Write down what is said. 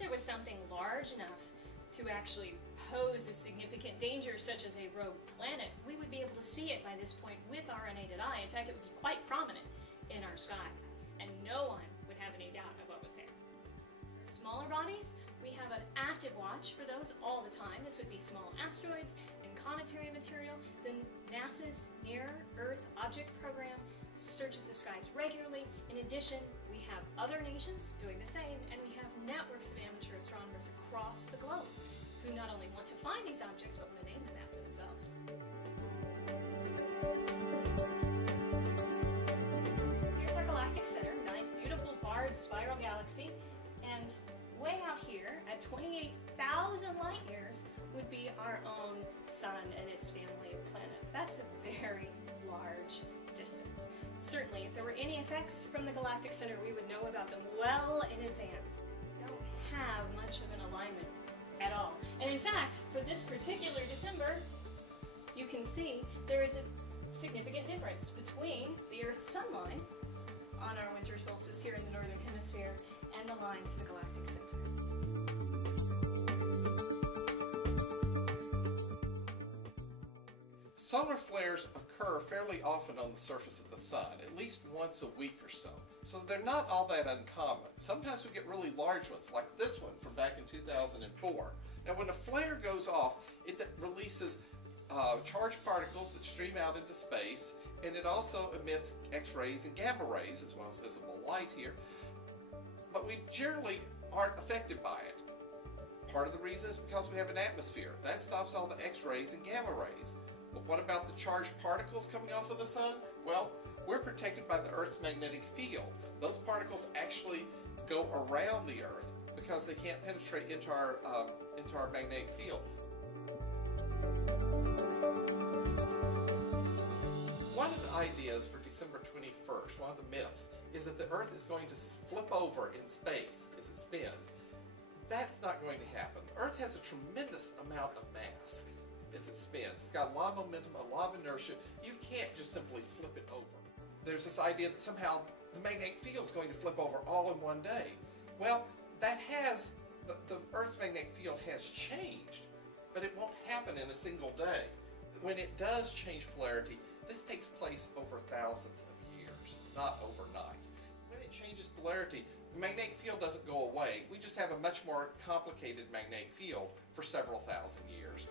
there was something large enough to actually pose a significant danger, such as a rogue planet, we would be able to see it by this point with our unaided eye. In fact, it would be quite prominent in our sky, and no one would have any doubt of what was there. For smaller bodies, we have an active watch for those all the time. This would be small asteroids and cometary material. Then NASA's Near Earth Object Program searches the skies regularly. In addition, we have other nations doing the same, and we have networks of amateur astronomers across the globe who not only want to find these objects, but want to name them after themselves. Here's our galactic center, nice, beautiful, barred spiral galaxy, and way out here at 28,000 light years would be our own sun and its family of planets. That's a very large distance. Certainly, if there were any effects from the galactic center, we would know about them well in advance. We don't have much of an alignment at all. And in fact, for this particular December, you can see there is a significant difference between the Earth-Sun line on our winter solstice here in the northern hemisphere and the line to the galactic center. Solar flares occur fairly often on the surface of the sun, at least once a week or so. So they're not all that uncommon. Sometimes we get really large ones, like this one from back in 2004. Now when a flare goes off, it releases charged particles that stream out into space, and it also emits X-rays and gamma rays, as well as visible light here. But we generally aren't affected by it. Part of the reason is because we have an atmosphere. That stops all the X-rays and gamma rays. But what about the charged particles coming off of the sun? Well, we're protected by the Earth's magnetic field. Those particles actually go around the Earth because they can't penetrate into our magnetic field. One of the ideas for December 21st, one of the myths, is that the Earth is going to flip over in space as it spins. That's not going to happen. The Earth has a tremendous amount of mass as it spins. It's got a lot of momentum, a lot of inertia. You can't just simply flip it over. There's this idea that somehow the magnetic field is going to flip over all in one day. Well, the Earth's magnetic field has changed, but it won't happen in a single day. When it does change polarity, this takes place over thousands of years, not overnight. When it changes polarity, the magnetic field doesn't go away. We just have a much more complicated magnetic field for several thousand years.